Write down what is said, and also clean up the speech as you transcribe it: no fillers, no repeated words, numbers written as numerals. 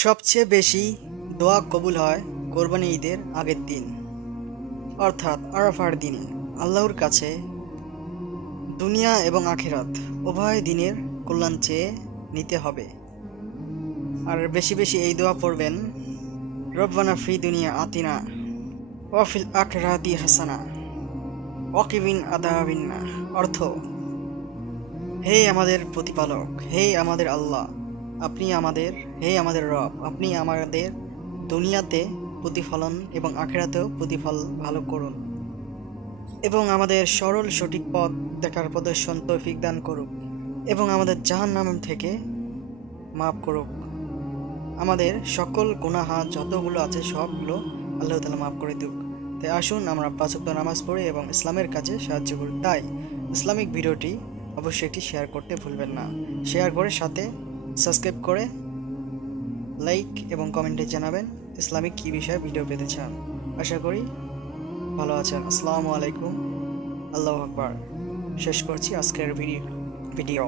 সবচেয়ে বেশি দোয়া কবুল হয় কোরবানি ঈদের আগের দিন, অর্থাৎ আরাফার দিনে। আল্লাহর কাছে দুনিয়া এবং আখিরাত উভয় দিনের কল্যাণ চেয়ে নিতে হবে। আর বেশি বেশি এই দোয়া পড়বেন, রব্বানা ফি দুনিয়া আতিনা ওয়াফিল আখিরাতি হাসানা ওয়াকিবিন আযাবিন্না। অর্থ, হে আমাদের প্রতিপালক, হে আমাদের আল্লাহ, হে আমাদের রব, আপনি আমাদের দুনিয়াতে প্রতিফলন এবং আখিরাতেও প্রতিফল ভালো করুন এবং আমাদের সরল সঠিক পথ দেখার প্রদর্শন তৌফিক দান করুক এবং আমাদের জাহান্নাম থেকে মাফ করুক। আমাদের সকল গুনাহা যতগুলো আছে সবগুলো আল্লাহ তাআলা মাফ করে দিক। তাই আসুন আমরা 5 ওয়াক্ত নামাজ পড়ি এবং ইসলামের কাজে সাহায্য করি। তাই ইসলামিক ভিডিওটি অবশ্যই একটি শেয়ার করতে ভুলবেন না। শেয়ার করে সাথে সাবস্ক্রাইব করে লাইক এবং কমেন্টে জানাবেন ইসলামিক কী বিষয়ে ভিডিও পেতে চান। আশা করি ভালো আছেন। আসসালামু আলাইকুম। আল্লাহু আকবার। শেষ করছি আজকের ভিডিও।